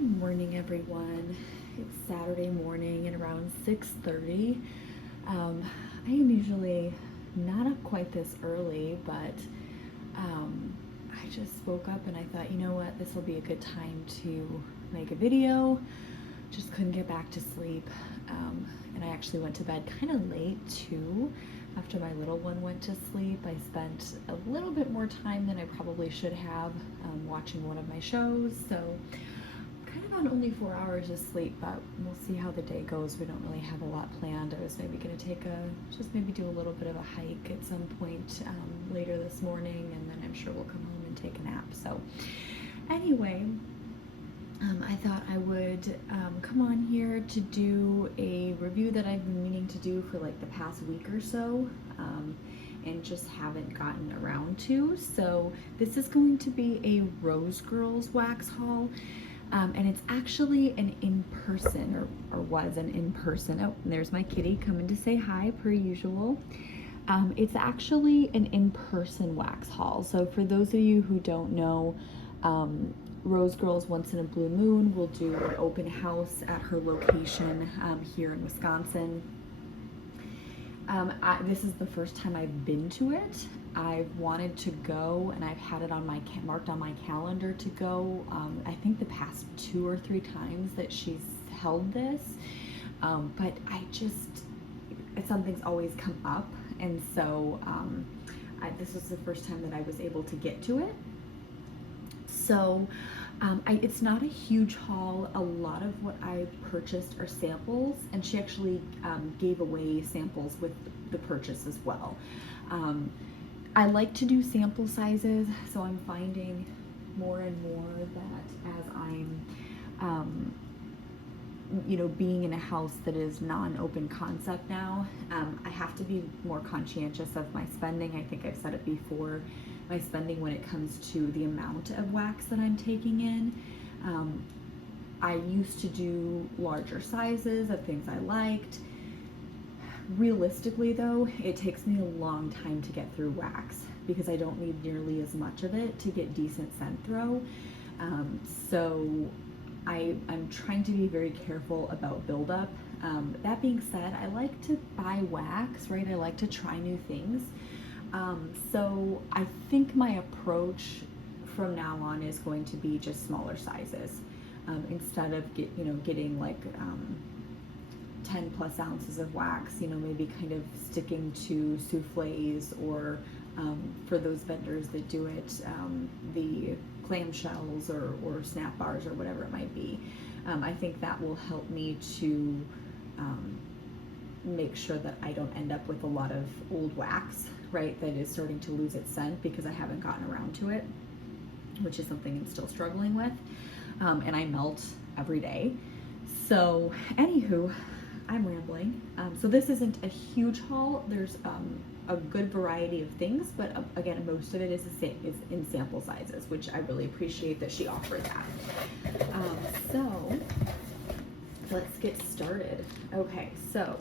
Good morning, everyone. It's Saturday morning at around 6:30. I am usually not up quite this early, but I just woke up and I thought, you know what, this will be a good time to make a video. Just couldn't get back to sleep. And I actually went to bed kind of late too. After my little one went to sleep, I spent a little bit more time than I probably should have watching one of my shows. So kind of on only 4 hours of sleep, but we'll see how the day goes. We don't really have a lot planned. I was maybe going to just maybe do a little bit of a hike at some point later this morning, and then I'm sure we'll come home and take a nap. So anyway, I thought I would come on here to do a review that I've been meaning to do for like the past week or so, and just haven't gotten around to. So this is going to be a Rose Girls wax haul. And it's actually an in-person, or was an in-person. Oh, and there's my kitty coming to say hi per usual. It's actually an in-person wax haul. So for those of you who don't know, Rose Girls once in a blue moon will do an open house at her location here in Wisconsin. This is the first time I've been to it. I've wanted to go, and I've had it on my marked on my calendar to go. I think the past 2 or 3 times that she's held this, but something's always come up, and so this was the first time that I was able to get to it. So it's not a huge haul. A lot of what I purchased are samples, and she actually gave away samples with the purchase as well. I like to do sample sizes, so I'm finding more and more that as I'm being in a house that is non-open concept now, I have to be more conscientious of my spending. I think I've said it before, my spending when it comes to the amount of wax that I'm taking in. I used to do larger sizes of things I liked. Realistically though, it takes me a long time to get through wax because I don't need nearly as much of it to get decent scent throw. So I'm trying to be very careful about buildup. That being said, I like to buy wax, right? I like to try new things. So I think my approach from now on is going to be just smaller sizes. Instead of getting like 10 plus ounces of wax, maybe kind of sticking to souffles, or for those vendors that do it, the clamshells or snap bars or whatever it might be. I think that will help me to make sure that I don't end up with a lot of old wax, right, that is starting to lose its scent because I haven't gotten around to it, which is something I'm still struggling with. And I melt every day. So anywho, I'm rambling. So this isn't a huge haul. There's a good variety of things, but again, most of it is in sample sizes, which I really appreciate that she offered that. So let's get started. Okay, so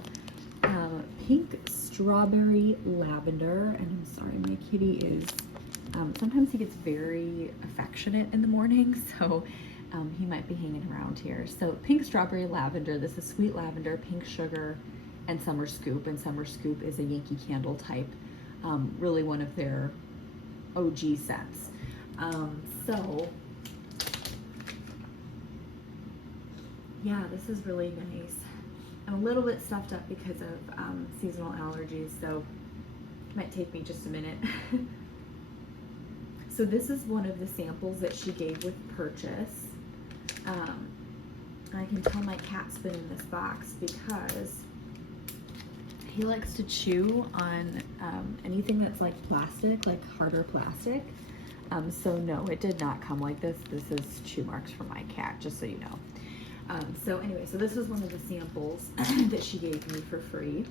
pink strawberry lavender, and I'm sorry, my kitty is, sometimes he gets very affectionate in the morning, so he might be hanging around here. So pink strawberry lavender, this is sweet lavender, pink sugar, and summer scoop. And summer scoop is a Yankee Candle type, really one of their OG scents. So yeah, this is really nice. I'm a little bit stuffed up because of seasonal allergies, so it might take me just a minute. So this is one of the samples that she gave with purchase. I can tell my cat's been in this box because he likes to chew on anything that's like plastic, like harder plastic. So no, it did not come like this. This is chew marks from my cat, just so you know. So anyway, so this was one of the samples that she gave me for free.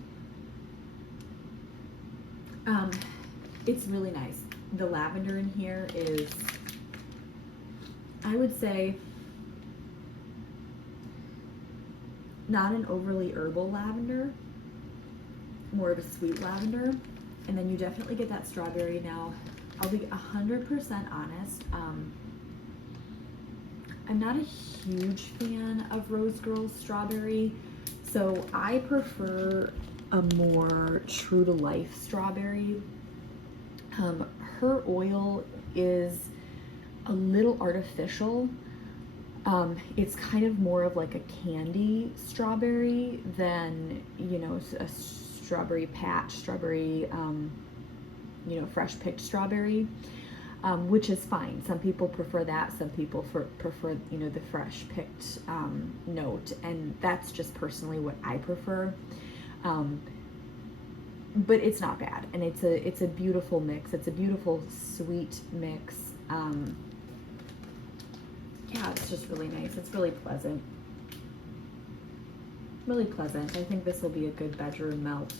It's really nice. The lavender in here is, I would say, not an overly herbal lavender, more of a sweet lavender. And then you definitely get that strawberry. Now, I'll be 100% honest. I'm not a huge fan of Rose Girls strawberry, so I prefer a more true to life strawberry. Her oil is a little artificial. It's kind of more of like a candy strawberry than, you know, a strawberry patch, strawberry, you know, fresh picked strawberry, which is fine. Some people prefer that. Some people prefer, you know, the fresh picked note, and that's just personally what I prefer. But it's not bad, and it's a beautiful mix. It's a beautiful sweet mix. Yeah, it's just really nice. It's really pleasant. Really pleasant. I think this will be a good bedroom melt.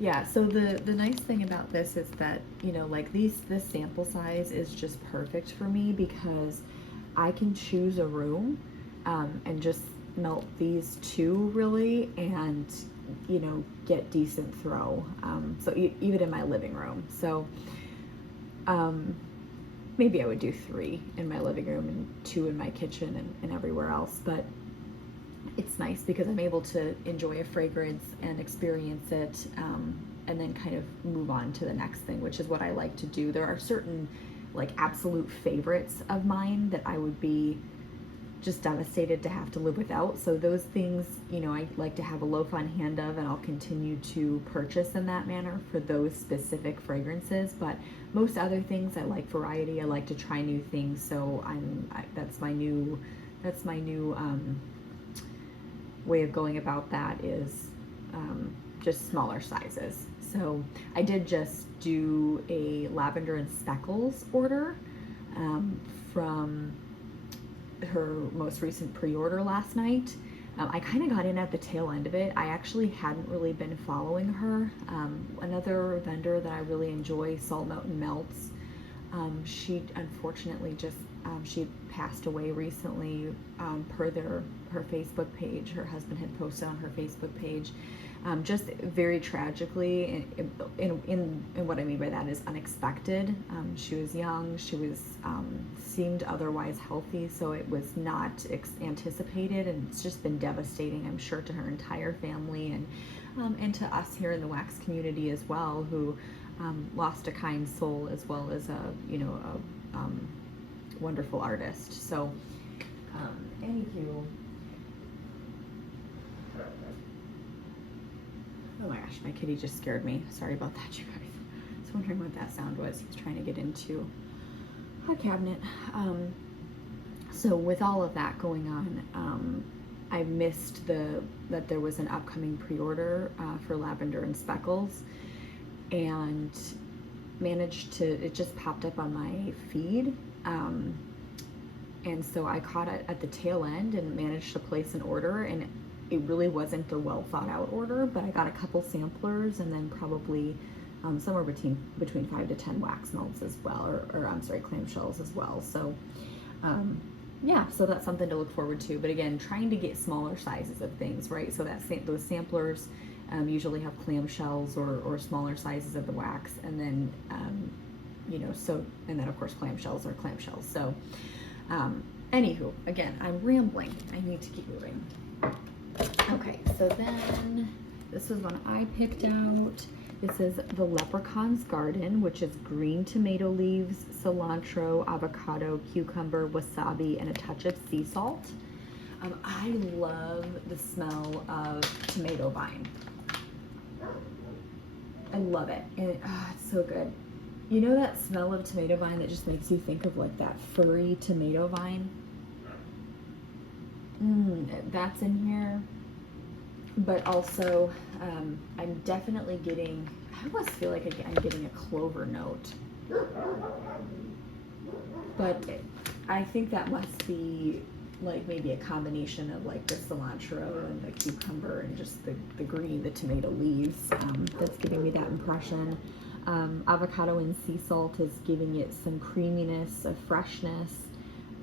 Yeah, so the nice thing about this is that, you know, like this sample size is just perfect for me because I can choose a room and just melt these two really, and, you know, get decent throw. So even in my living room. So maybe I would do 3 in my living room and 2 in my kitchen and everywhere else, but it's nice because I'm able to enjoy a fragrance and experience it, and then kind of move on to the next thing, which is what I like to do. There are certain like absolute favorites of mine that I would be just devastated to have to live without. So those things, you know, I like to have a loaf on hand of, and I'll continue to purchase in that manner for those specific fragrances. But most other things, I like variety. I like to try new things. So that's my new way of going about that is just smaller sizes. So I did just do a lavender and speckles order from her most recent pre-order last night. I kind of got in at the tail end of it. I actually hadn't really been following her. Another vendor that I really enjoy, Salt Mountain Melts, she unfortunately just she passed away recently, per her Facebook page. Her husband had posted on her Facebook page, just very tragically. In what I mean by that is unexpected. She was young. She was seemed otherwise healthy, so it was not anticipated, and it's just been devastating, I'm sure, to her entire family and to us here in the wax community as well, who lost a kind soul as well as a wonderful artist. So anywho, oh my gosh, my kitty just scared me. Sorry about that, you guys. I was wondering what that sound was. He was trying to get into a cabinet. So with all of that going on, I missed that there was an upcoming pre-order for Lavender and Speckles, and it just popped up on my feed. And so I caught it at the tail end and managed to place an order, and it really wasn't a well thought out order, but I got a couple samplers and then probably somewhere between 5 to 10 wax melts as well, or I'm sorry, clamshells as well. So yeah, so that's something to look forward to. But again, trying to get smaller sizes of things, right? So those samplers usually have clamshells or smaller sizes of the wax, and then and then of course clamshells are clamshells. So anywho, again, I'm rambling. I need to keep moving. Okay, so then this was one I picked out. This is the Leprechaun's Garden, which is green tomato leaves, cilantro, avocado, cucumber, wasabi, and a touch of sea salt. I love the smell of tomato vine. I love it, and it's so good. You know that smell of tomato vine that just makes you think of like that furry tomato vine? That's in here. But also, I'm definitely getting, I almost feel like I'm getting a clover note. But I think that must be like maybe a combination of like the cilantro and the cucumber and just the green, the tomato leaves, that's giving me that impression. Avocado and sea salt is giving it some creaminess, a freshness.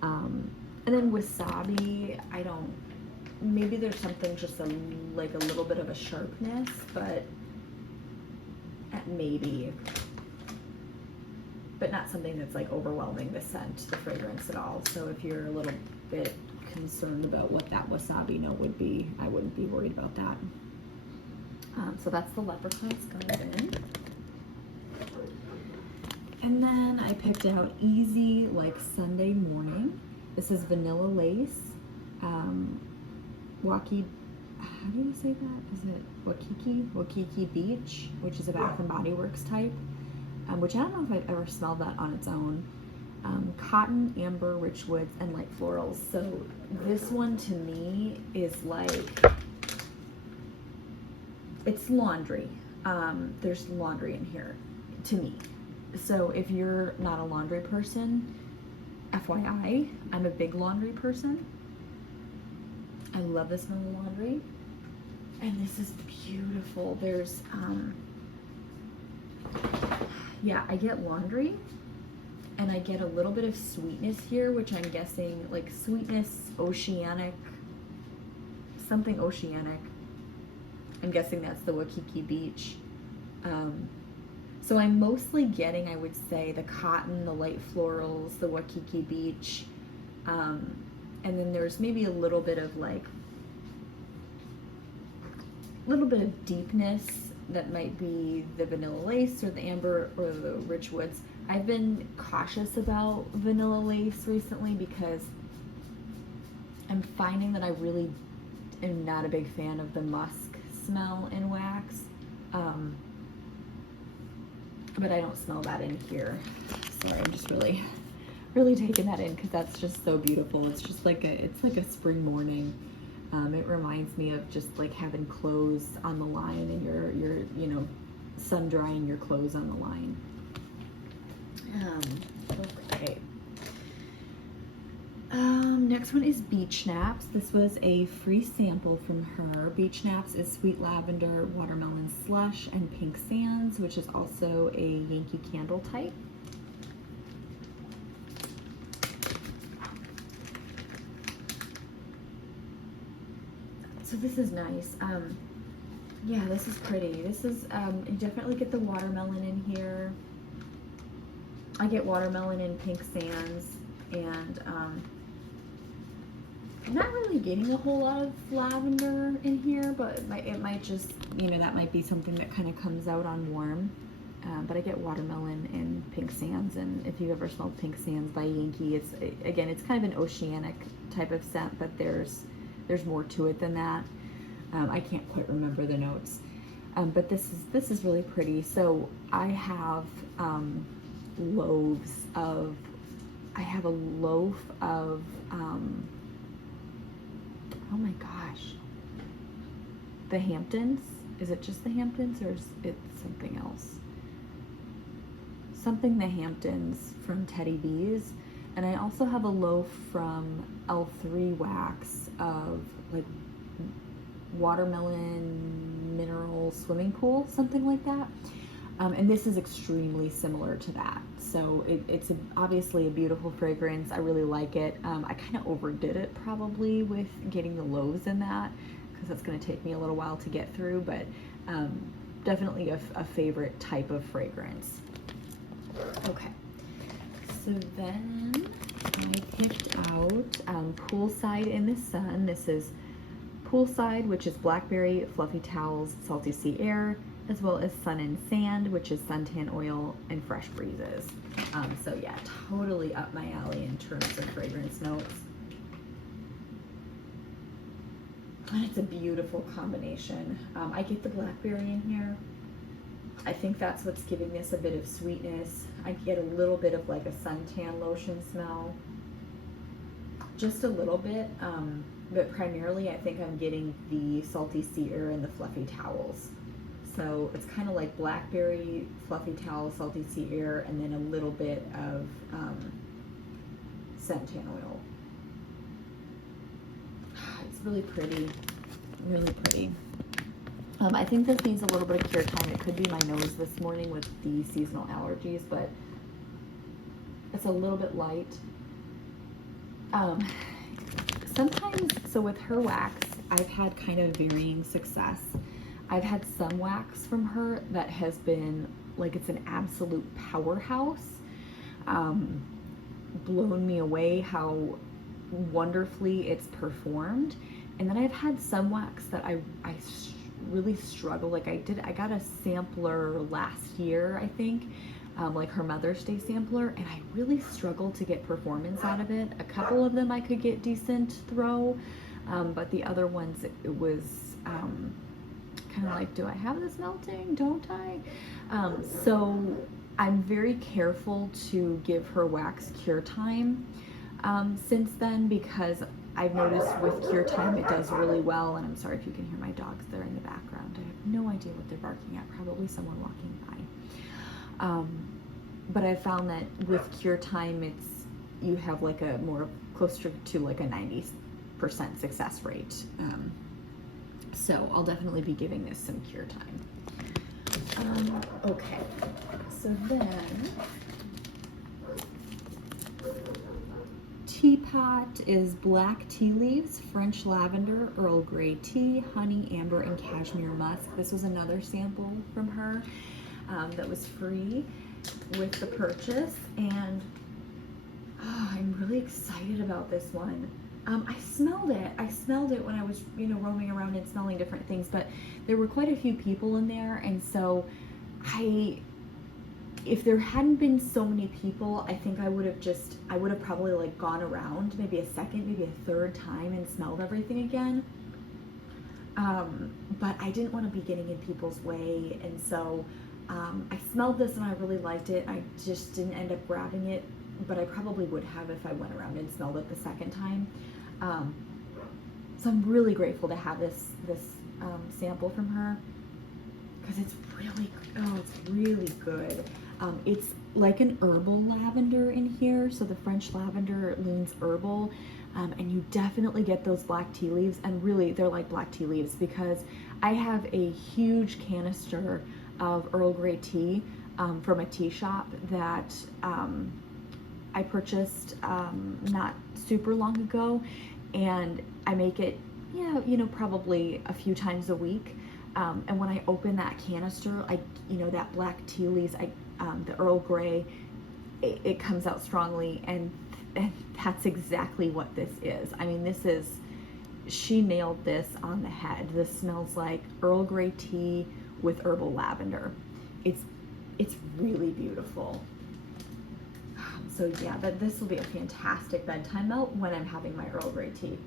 And then wasabi, maybe there's something just like a little bit of a sharpness, but maybe. but not something that's like overwhelming the scent, the fragrance at all. So if you're a little bit concerned about what that wasabi note would be, I wouldn't be worried about that. So that's the Leprechaun Garden. And then I picked out Easy Like Sunday Morning. This is Vanilla Lace, how do you say that? Is it Waikiki Beach, which is a Bath and Body Works type, which I don't know if I've ever smelled that on its own. Cotton, amber, rich woods, and light florals. So this one to me is like, it's laundry. There's laundry in here to me. So if you're not a laundry person, FYI, I'm a big laundry person. I love the smell of laundry. And this is beautiful. There's, yeah, I get laundry and I get a little bit of sweetness here, which I'm guessing like sweetness, oceanic, something oceanic. I'm guessing that's the Waikiki Beach. So I'm mostly getting, I would say, the cotton, the light florals, the Waikiki Beach, and then there's maybe a little bit of like, little bit of deepness that might be the Vanilla Lace or the amber or the rich woods. I've been cautious about Vanilla Lace recently because I'm finding that I really am not a big fan of the musk smell in wax. But I don't smell that in here. Sorry, I'm just really taking that in because that's just so beautiful. It's just like it's like a spring morning. It reminds me of just like having clothes on the line and you're you know, sun drying your clothes on the line. Okay. Next one is Beach Naps. This was a free sample from her. Beach Naps is sweet lavender, watermelon slush, and pink sands, which is also a Yankee Candle type. So this is nice. Yeah, this is pretty. This is, you definitely get the watermelon in here. I get watermelon and pink sands, and I'm not really getting a whole lot of lavender in here, but it might just, you know, that might be something that kind of comes out on warm. But I get watermelon and pink sands, and if you've ever smelled pink sands by Yankee, it's, again, it's kind of an oceanic type of scent, but there's more to it than that. I can't quite remember the notes, but this is really pretty. So I have loaves of, I have a loaf of, oh my gosh, the Hamptons. Is it just the Hamptons or is it something else? Something the Hamptons from Teddy B's. And I also have a loaf from L3 Wax of like watermelon mineral swimming pool, something like that. And this is extremely similar to that. So it's obviously a beautiful fragrance. I really like it. I kind of overdid it probably with getting the loaves in that because that's going to take me a little while to get through, but definitely a favorite type of fragrance. Okay, so then I picked out Poolside in the Sun. This is Poolside, which is blackberry, fluffy towels, salty sea air, as well as Sun and Sand, which is suntan oil and fresh breezes. So yeah, totally up my alley in terms of fragrance notes. And it's a beautiful combination. I get the blackberry in here. I think that's what's giving this a bit of sweetness. I get a little bit of like a suntan lotion smell. Just a little bit, but primarily I think I'm getting the salty sea air and the fluffy towels. So it's kind of like blackberry, fluffy towel, salty sea air, and then a little bit of suntan oil. It's really pretty, really pretty. I think this needs a little bit of cure time. It could be my nose this morning with the seasonal allergies, but it's a little bit light. Sometimes, so with her wax, I've had kind of varying success. I've had some wax from her that has been like, it's an absolute powerhouse. blown me away how wonderfully it's performed. And then I've had some wax that I really struggle. Like I got a sampler last year, I think, like her Mother's Day sampler, and I really struggled to get performance out of it. A couple of them I could get decent throw, but the other ones it was kind of like, do I have this melting? Don't I? So I'm very careful to give her wax cure time since then, because I've noticed with cure time it does really well. And I'm sorry if you can hear my dogs, they're in the background. I have no idea what they're barking at, probably someone walking by. But I found that with cure time, you have like a more closer to like a 90% success rate. So I'll definitely be giving this some cure time. Okay, so then Teapot is black tea leaves, French lavender, Earl Grey tea, honey, amber, and cashmere musk. This was another sample from her that was free with the purchase, and I'm really excited about this one. I smelled it when I was, roaming around and smelling different things, but there were quite a few people in there, and so if there hadn't been so many people, I think I would have probably like gone around maybe a second, maybe a third time and smelled everything again. But I didn't want to be getting in people's way, and so I smelled this and I really liked it. I just didn't end up grabbing it, but I probably would have if I went around and smelled it the second time. So I'm really grateful to have this sample from her, because it's really good. It's like an herbal lavender in here, so the French lavender leans herbal, and you definitely get those black tea leaves, and really they're like black tea leaves, because I have a huge canister of Earl Grey tea from a tea shop that I purchased not super long ago, and I make it, probably a few times a week. And when I open that canister, that black tea leaves, the Earl Grey, it comes out strongly, and that's exactly what this is. I mean, she nailed this on the head. This smells like Earl Grey tea with herbal lavender. It's really beautiful. So yeah, this will be a fantastic bedtime melt when I'm having my Earl Grey tea.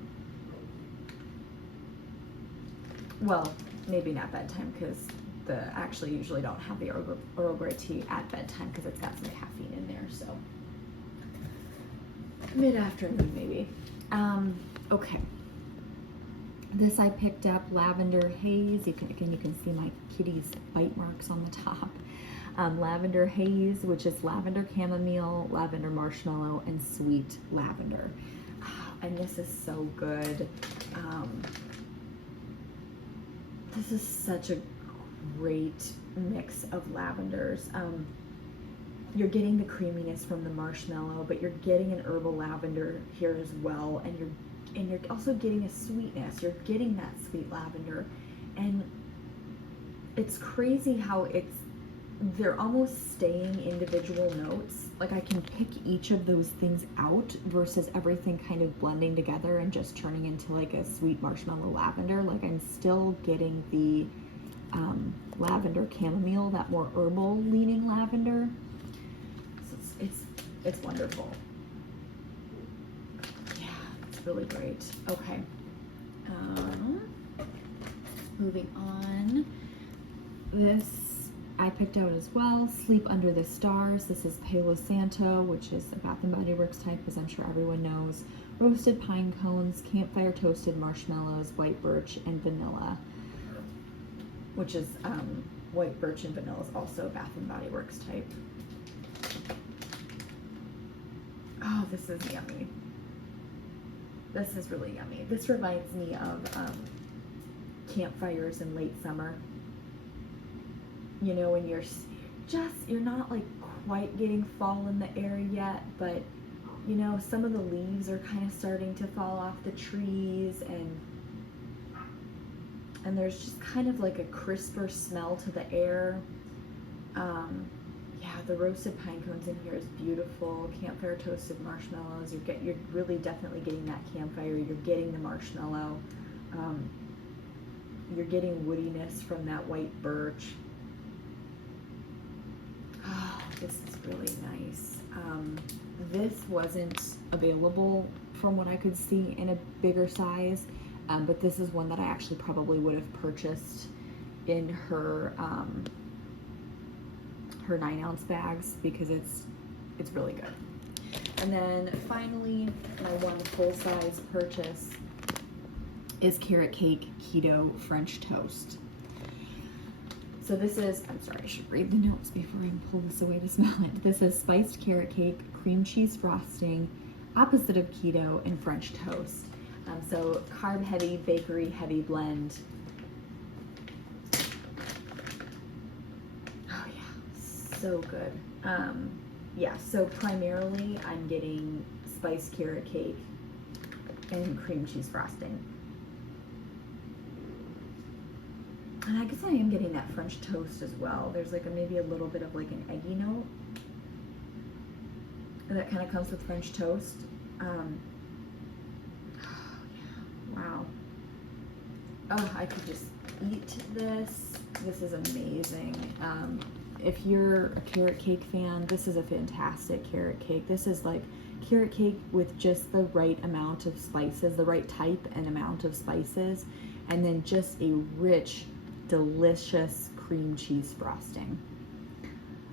Well, maybe not bedtime, because I actually usually don't have the Earl Grey tea at bedtime, because it's got some caffeine in there, so mid-afternoon maybe. Okay. This I picked up, Lavender Haze. You can see my kitty's bite marks on the top. Lavender Haze, which is lavender chamomile, lavender marshmallow, and sweet lavender. And this is so good. This is such a great mix of lavenders. You're getting the creaminess from the marshmallow, but you're getting an herbal lavender here as well, and you're also getting a sweetness. You're getting that sweet lavender, and it's crazy how they're almost staying individual notes. Like I can pick each of those things out versus everything kind of blending together and just turning into like a sweet marshmallow lavender. Like I'm still getting the lavender chamomile, that more herbal leaning lavender. So it's wonderful. Yeah, it's really great. Okay. Moving on. This I picked out as well, Sleep Under the Stars. This is Palo Santo, which is a Bath & Body Works type, as I'm sure everyone knows. Roasted pine cones, campfire toasted marshmallows, white birch, and vanilla. Which is, white birch and vanilla is also a Bath & Body Works type. Oh, this is yummy. This is really yummy. This reminds me of campfires in late summer. When you're not like quite getting fall in the air yet, but some of the leaves are kind of starting to fall off the trees, and there's just kind of like a crisper smell to the air. Yeah, the roasted pine cones in here is beautiful. Campfire toasted marshmallows. You're really definitely getting that campfire. You're getting the marshmallow. You're getting woodiness from that white birch. Oh, this is really nice. This wasn't available from what I could see in a bigger size, but this is one that I actually probably would have purchased in her her 9-ounce bags because it's really good. And then finally, my one full-size purchase is Carrot Cake Keto French Toast. So this is, I'm sorry, I should read the notes before I pull this away to smell it. This is spiced carrot cake, cream cheese frosting, opposite of keto, and French toast. So carb heavy, bakery heavy blend. Oh yeah, so good. Yeah, so primarily I'm getting spiced carrot cake and cream cheese frosting. And I guess I am getting that French toast as well. There's like maybe a little bit of like an eggy note that kind of comes with French toast. Oh, yeah. Wow. Oh, I could just eat this. This is amazing. If you're a carrot cake fan, this is a fantastic carrot cake. This is like carrot cake with just the right amount of spices, the right type and amount of spices, and then just a rich, delicious cream cheese frosting.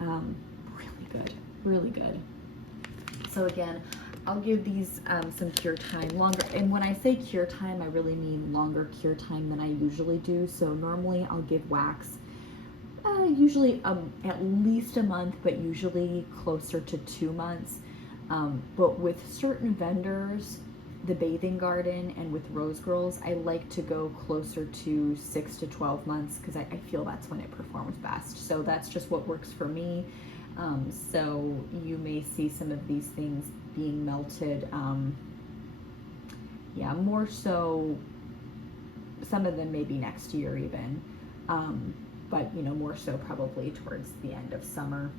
Really good, really good. So again, I'll give these some cure time longer. And when I say cure time, I really mean longer cure time than I usually do. So normally I'll give wax usually at least a month, but usually closer to 2 months. But with certain vendors, the Bathing Garden and with Rose Girls, I like to go closer to 6 to 12 months because I feel that's when it performs best. So that's just what works for me. So you may see some of these things being melted. Yeah, more so, some of them maybe next year even. But you know, more so probably towards the end of summer.